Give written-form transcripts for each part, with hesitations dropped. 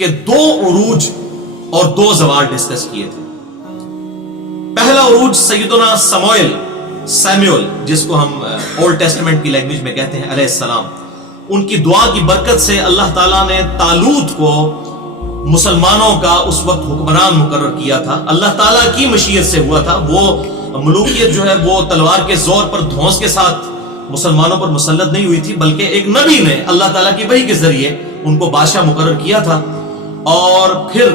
کہ 2 عروج اور 2 زوال ڈسکس کیے تھے. پہلا عروج سیدنا سیمیول جس کو ہم اولڈ ٹیسٹمنٹ کی لینگویج میں کہتے ہیں علیہ السلام، ان کی دعا کی برکت سے اللہ تعالیٰ نے طالوت کو مسلمانوں کا اس وقت حکمران مقرر کیا تھا. اللہ تعالیٰ کی مشیت سے ہوا تھا. وہ ملوکیت جو ہے وہ تلوار کے زور پر دھونس کے ساتھ مسلمانوں پر مسلط نہیں ہوئی تھی، بلکہ ایک نبی نے اللہ تعالیٰ کی وحی کے ذریعے ان کو بادشاہ مقرر کیا تھا. اور پھر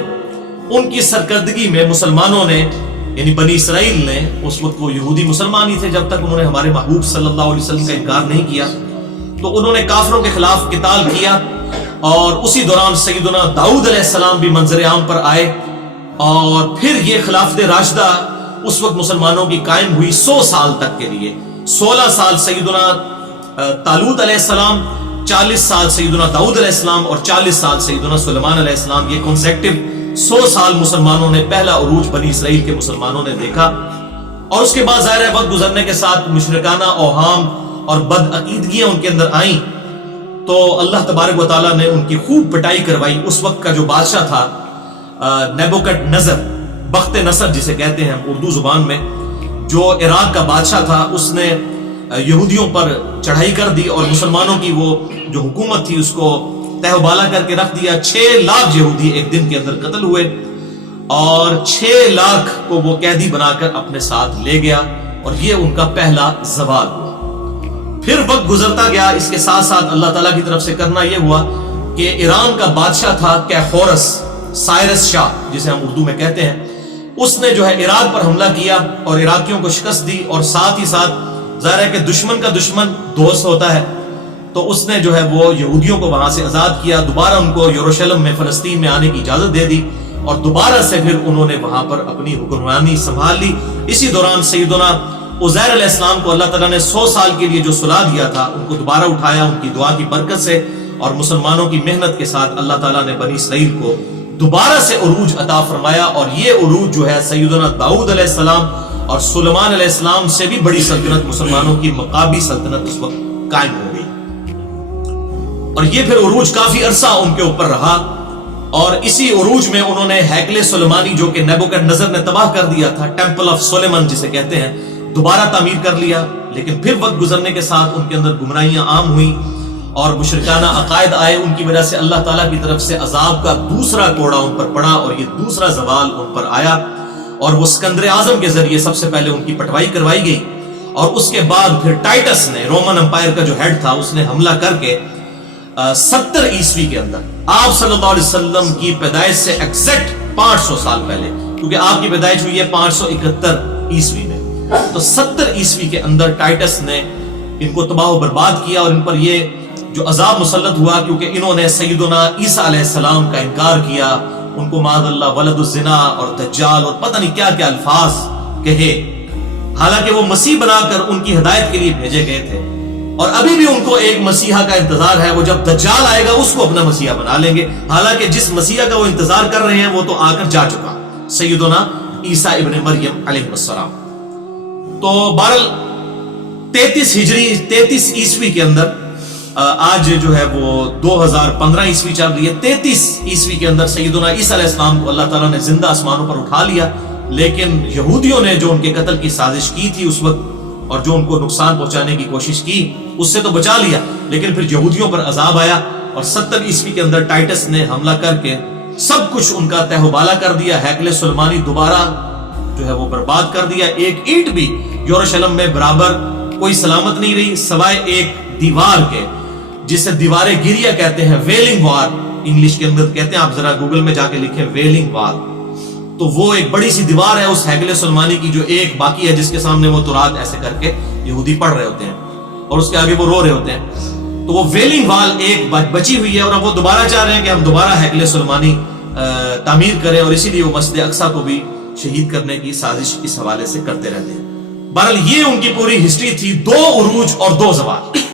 ان کی سرکردگی میں مسلمانوں نے یعنی بنی اسرائیل نے، اس وقت وہ یہودی مسلمان ہی تھے جب تک انہوں نے ہمارے محبوب صلی اللہ علیہ وسلم کا انکار نہیں کیا، تو انہوں نے کافروں کے خلاف قتال کیا. اور اسی دوران سیدنا داؤد علیہ السلام بھی منظر عام پر آئے. اور پھر یہ خلافت راشدہ اس وقت مسلمانوں کی قائم ہوئی 100 سال تک کے لیے. 16 سال سیدنا طالوت علیہ السلام، 40 سال سیدنا داؤد علیہ السلام اور 40 سال سیدنا سلیمان علیہ السلام. یہ کنسیکٹیو 100 سال مسلمانوں نے پہلا عروج بنی اسرائیل کے مسلمانوں نے دیکھا. اور اس کے بعد ظاہر ہے وقت گزرنے کے ساتھ مشرکانہ اوہام اور بد عقیدگیاں ان کے اندر آئیں، تو اللہ تبارک و تعالیٰ نے ان کی خوب پٹائی کروائی. اس وقت کا جو بادشاہ تھا نیبوکڈ نظر، بخت نصر جسے کہتے ہیں اردو زبان میں، جو عراق کا بادشاہ تھا، اس نے یہودیوں پر چڑھائی کر دی اور مسلمانوں کی وہ جو حکومت تھی اس کو تہ و بالا کر کے رکھ دیا. 6 لاکھ یہودی ایک دن کے اندر قتل ہوئے اور 6 لاکھ کو وہ قیدی بنا کر اپنے ساتھ لے گیا. اور یہ ان کا پہلا زوال ہوا. پھر وقت گزرتا گیا. اس کے ساتھ ساتھ اللہ تعالیٰ کی طرف سے کرنا یہ ہوا کہ ایران کا بادشاہ تھا کیخورس، سائرس شاہ جسے ہم اردو میں کہتے ہیں، اس نے جو ہے عراق پر حملہ کیا اور عراقیوں کو شکست دی. اور ساتھ ہی ساتھ ظاہر ہے کہ دشمن کا دشمن دوست ہوتا ہے، تو اس نے جو ہے وہ یہودیوں کو وہاں سے آزاد کیا. دوبارہ ان کو یروشلم میں فلسطین میں آنے کی اجازت دے دی اور دوبارہ سے پھر انہوں نے وہاں پر اپنی حکمرانی سنبھال لی. اسی دوران سیدنا عزیر علیہ السلام کو اللہ تعالیٰ نے 100 سال کے لیے جو صلح دیا تھا ان کو دوبارہ اٹھایا ان کی دعا کی برکت سے. اور مسلمانوں کی محنت کے ساتھ اللہ تعالیٰ نے بنی اسرائیل کو دوبارہ سے عروج عطا فرمایا. اور یہ عروج جو ہے سیدنا داؤد علیہ السلام اور سلیمان علیہ السلام سے بھی بڑی سلطنت مسلمانوں کی مقابی سلطنت اس وقت قائم ہو گئی. اور یہ پھر عروج کافی عرصہ ان کے اوپر رہا. اور اسی عروج میں انہوں نے ہیکل سلیمانی جو کہ نیبوکڈ نظر نے تباہ کر دیا تھا، ٹیمپل آف سلیمان جسے کہتے ہیں، دوبارہ تعمیر کر لیا. لیکن پھر وقت گزرنے کے ساتھ ان کے اندر گمراہیاں عام ہوئیں اور مشرکانہ عقائد آئے. ان کی وجہ سے اللہ تعالیٰ کی طرف سے عذاب کا دوسرا کوڑا ان پر پڑا اور یہ دوسرا زوال ان پر آیا. اور وہ اسکندر اعظم کے ذریعے سب سے پہلے ان کی پٹوائی کروائی گئی. اور اس کے بعد پھر ٹائٹس نے، رومن امپائر کا جو ہیڈ تھا، اس نے حملہ کر کے 70 عیسوی کے اندر آپ صلی اللہ علیہ وسلم کی پیدائش سے ایگزیکٹ 500 سال پہلے، کیونکہ آپ کی پیدائش ہوئی ہے 571 عیسوی میں، تو 70 عیسوی کے اندر ٹائٹس نے ان کو تباہ و برباد کیا. اور ان پر یہ جو عذاب مسلط ہوا کیونکہ انہوں نے سیدنا عیسیٰ علیہ السلام کا انکار کیا، ان کو معاذ اللہ ولد الزنا اور دجال اور پتہ نہیں کیا کیا الفاظ کہے، حالانکہ وہ مسیح بنا کر ان کی ہدایت کے لیے بھیجے گئے تھے. اور ابھی بھی ان کو ایک مسیحا کا انتظار ہے، وہ جب دجال آئے گا اس کو اپنا مسیحا بنا لیں گے، حالانکہ جس مسیحا کا وہ انتظار کر رہے ہیں وہ تو آ کر جا چکا، سیدنا عیسیٰ ابن مریم علیہ السلام. تو بہرحال 33 ہجری 33 عیسوی کے اندر آج جو ہے وہ 2015 عیسوی چل رہی ہے، 33 عیسوی کے اندر سیدنا عیسیٰ علیہ السلام کو اللہ تعالیٰ نے زندہ آسمانوں پر اٹھا لیا. لیکن یہودیوں نے جو ان کے قتل کی سازش کی تھی اس وقت اور جو ان کو نقصان پہنچانے کی کوشش کی، اس سے تو بچا لیا، لیکن پھر یہودیوں پر عذاب آیا. اور 70 عیسوی کے اندر ٹائٹس نے حملہ کر کے سب کچھ ان کا تہ و بالا کر دیا. ہیکل سلیمانی دوبارہ جو ہے وہ برباد کر دیا. ایک اینٹ بھی یروشلم میں برابر کوئی سلامت نہیں رہی سوائے ایک دیوار کے، جسے دیوار گریہ کہتے ہیں، ویلنگ وار انگلش کے اندر کہتے ہیں. آپ ذرا گوگل میں جا کے لکھیں ویلنگ وار، تو وہ ایک بڑی سی دیوار ہے اس ہیکل سلیمانی کی جو ایک باقی ہے، جس کے سامنے وہ تورات ایسے کر کے یہودی پڑھ رہے ہوتے ہیں اور اس کے آگے وہ رو رہے ہوتے ہیں. تو وہ ویلنگ وال ایک بچی ہوئی ہے اور اب وہ دوبارہ چاہ رہے ہیں کہ ہم دوبارہ ہیکل سلیمانی تعمیر کریں، اور اسی لیے وہ مسجد اقصی کو بھی شہید کرنے کی سازش اس حوالے سے کرتے رہتے ہیں. بہرحال یہ ان کی پوری ہسٹری تھی، 2 عروج اور 2 زوال.